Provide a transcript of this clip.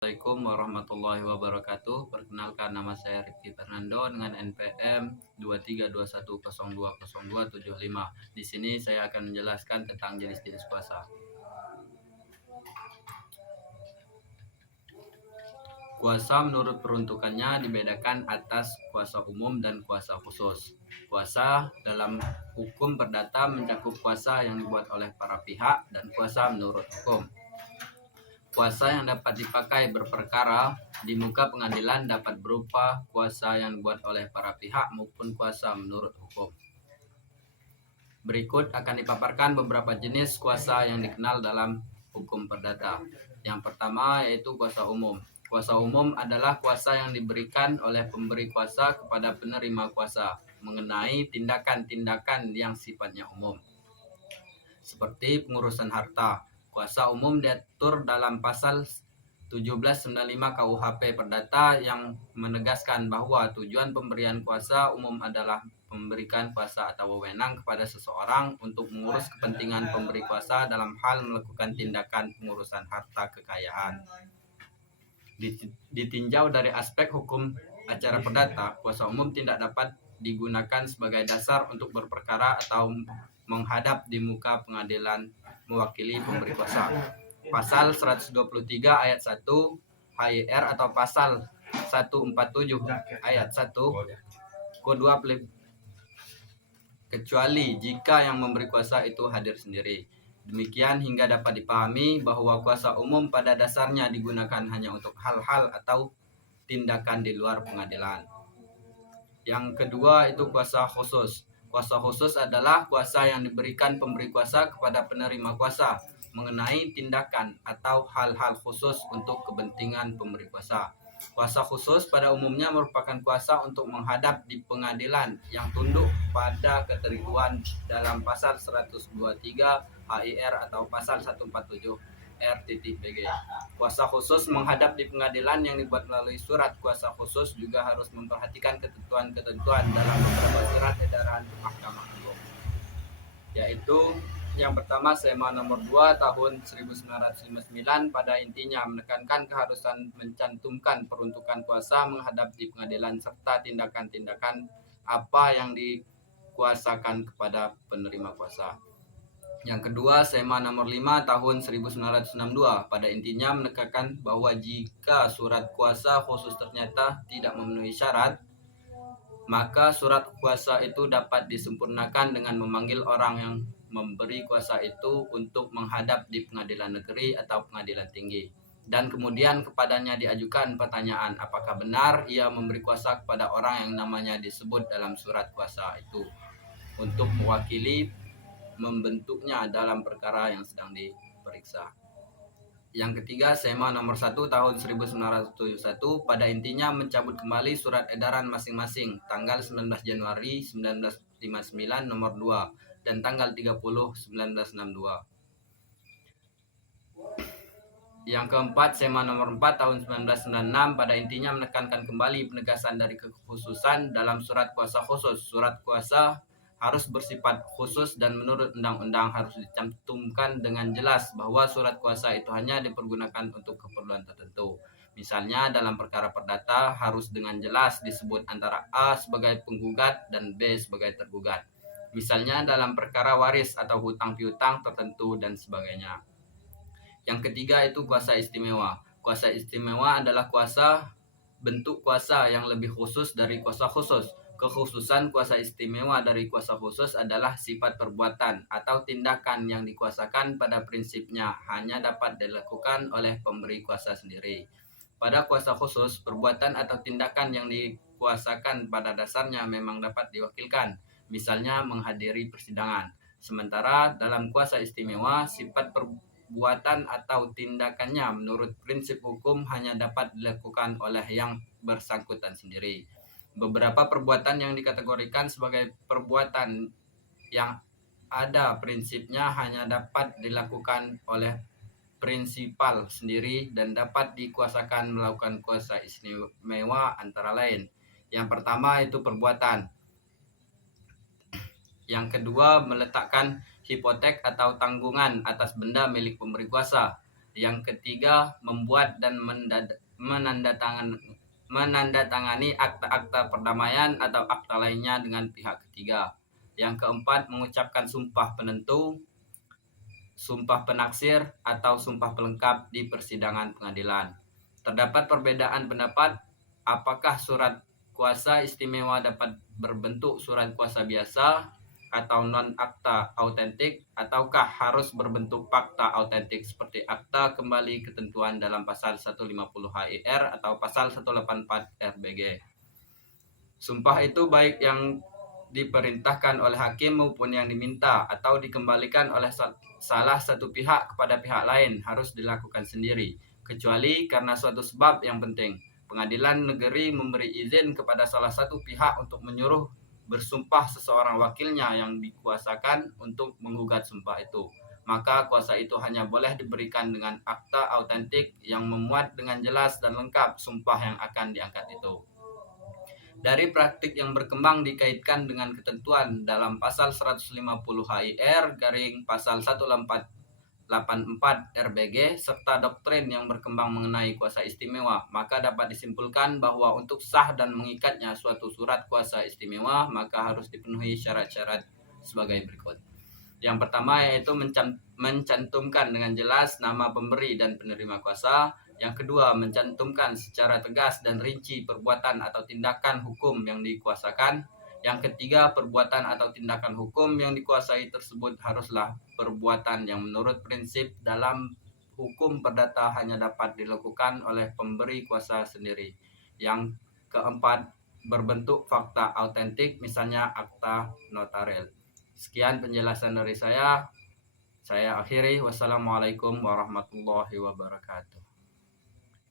Assalamualaikum warahmatullahi wabarakatuh. Perkenalkan, nama saya Rifki Fernando dengan NPM 2321020275. Di sini saya akan menjelaskan tentang jenis-jenis kuasa. Kuasa menurut peruntukannya dibedakan atas kuasa umum dan kuasa khusus. Kuasa dalam hukum perdata mencakup kuasa yang dibuat oleh para pihak dan kuasa menurut hukum. Kuasa yang dapat dipakai berperkara di muka pengadilan dapat berupa kuasa yang dibuat oleh para pihak maupun kuasa menurut hukum. Berikut akan dipaparkan beberapa jenis kuasa yang dikenal dalam hukum perdata. Yang pertama yaitu kuasa umum. Kuasa umum adalah kuasa yang diberikan oleh pemberi kuasa kepada penerima kuasa mengenai tindakan-tindakan yang sifatnya umum, seperti pengurusan harta. Kuasa umum diatur dalam pasal 1795 KUHP Perdata yang menegaskan bahwa tujuan pemberian kuasa umum adalah memberikan kuasa atau wewenang kepada seseorang untuk mengurus kepentingan pemberi kuasa dalam hal melakukan tindakan pengurusan harta kekayaan. Ditinjau dari aspek hukum acara perdata, kuasa umum tidak dapat digunakan sebagai dasar untuk berperkara atau menghadap di muka pengadilan mewakili pemberi kuasa. Pasal 123 ayat 1 HIR atau pasal 147 ayat 1 Kodua kecuali jika yang memberi kuasa itu hadir sendiri. Demikian hingga dapat dipahami bahwa kuasa umum pada dasarnya digunakan hanya untuk hal-hal atau tindakan di luar pengadilan. Yang kedua itu kuasa khusus. Kuasa khusus adalah kuasa yang diberikan pemberi kuasa kepada penerima kuasa mengenai tindakan atau hal-hal khusus untuk kepentingan pemberi kuasa. Kuasa khusus pada umumnya merupakan kuasa untuk menghadap di pengadilan yang tunduk pada ketentuan dalam pasal 123 HIR atau pasal 147 R.BG. Kuasa khusus menghadap di pengadilan yang dibuat melalui surat kuasa khusus juga harus memperhatikan ketentuan-ketentuan dalam beberapa surat edaran Mahkamah Agung, yaitu yang pertama SEMA nomor 2 tahun 1959 pada intinya menekankan keharusan mencantumkan peruntukan kuasa menghadap di pengadilan serta tindakan-tindakan apa yang dikuasakan kepada penerima kuasa. Yang kedua SEMA nomor 5 tahun 1962 pada intinya menekankan bahwa jika surat kuasa khusus ternyata tidak memenuhi syarat, maka surat kuasa itu dapat disempurnakan dengan memanggil orang yang memberi kuasa itu untuk menghadap di pengadilan negeri atau pengadilan tinggi, dan kemudian kepadanya diajukan pertanyaan apakah benar ia memberi kuasa kepada orang yang namanya disebut dalam surat kuasa itu untuk mewakili membentuknya dalam perkara yang sedang diperiksa. Yang ketiga SEMA nomor 1 tahun 1971 pada intinya mencabut kembali surat edaran masing-masing tanggal 19 Januari 1959 nomor 2 dan tanggal 30 1962. Yang keempat SEMA nomor 4 tahun 1996 pada intinya menekankan kembali penegasan dari kekhususan dalam surat kuasa khusus. Surat kuasa harus bersifat khusus dan menurut undang-undang harus dicantumkan dengan jelas bahwa surat kuasa itu hanya dipergunakan untuk keperluan tertentu. Misalnya dalam perkara perdata harus dengan jelas disebut antara A sebagai penggugat dan B sebagai tergugat. Misalnya dalam perkara waris atau hutang piutang tertentu dan sebagainya. Yang ketiga itu kuasa istimewa. Kuasa istimewa adalah bentuk kuasa yang lebih khusus dari kuasa khusus. Kekhususan kuasa istimewa dari kuasa khusus adalah sifat perbuatan atau tindakan yang dikuasakan pada prinsipnya hanya dapat dilakukan oleh pemberi kuasa sendiri. Pada kuasa khusus, perbuatan atau tindakan yang dikuasakan pada dasarnya memang dapat diwakilkan, misalnya menghadiri persidangan. Sementara dalam kuasa istimewa, sifat perbuatan atau tindakannya menurut prinsip hukum hanya dapat dilakukan oleh yang bersangkutan sendiri. Beberapa perbuatan yang dikategorikan sebagai perbuatan yang ada prinsipnya hanya dapat dilakukan oleh prinsipal sendiri dan dapat dikuasakan melakukan kuasa istimewa antara lain. Yang pertama itu perbuatan. Yang kedua meletakkan hipotek atau tanggungan atas benda milik pemberi kuasa. Yang ketiga, membuat dan menandatangani akta-akta perdamaian atau akta lainnya dengan pihak ketiga. Yang keempat, mengucapkan sumpah penentu, sumpah penaksir, atau sumpah pelengkap di persidangan pengadilan. Terdapat perbedaan pendapat apakah surat kuasa istimewa dapat berbentuk surat kuasa biasa atau non akta autentik, ataukah harus berbentuk fakta autentik seperti akta kembali ketentuan dalam pasal 150 HIR atau pasal 184 RBG. Sumpah itu baik yang diperintahkan oleh hakim maupun yang diminta atau dikembalikan oleh salah satu pihak kepada pihak lain harus dilakukan sendiri, kecuali karena suatu sebab yang penting. Pengadilan negeri memberi izin kepada salah satu pihak untuk menyuruh bersumpah seseorang wakilnya yang dikuasakan untuk menggugat sumpah itu. Maka kuasa itu hanya boleh diberikan dengan akta autentik yang memuat dengan jelas dan lengkap sumpah yang akan diangkat itu. Dari praktik yang berkembang dikaitkan dengan ketentuan dalam pasal 150 HIR garing pasal 1484 RBG serta doktrin yang berkembang mengenai kuasa istimewa, maka dapat disimpulkan bahwa untuk sah dan mengikatnya suatu surat kuasa istimewa maka harus dipenuhi syarat-syarat sebagai berikut. Yang pertama yaitu mencantumkan dengan jelas nama pemberi dan penerima kuasa. Yang kedua, mencantumkan secara tegas dan rinci perbuatan atau tindakan hukum yang dikuasakan. Yang ketiga, perbuatan atau tindakan hukum yang dikuasai tersebut haruslah perbuatan yang menurut prinsip dalam hukum perdata hanya dapat dilakukan oleh pemberi kuasa sendiri. Yang keempat, berbentuk fakta autentik, misalnya akta notaril. Sekian penjelasan dari saya. Saya akhiri. Wassalamualaikum warahmatullahi wabarakatuh.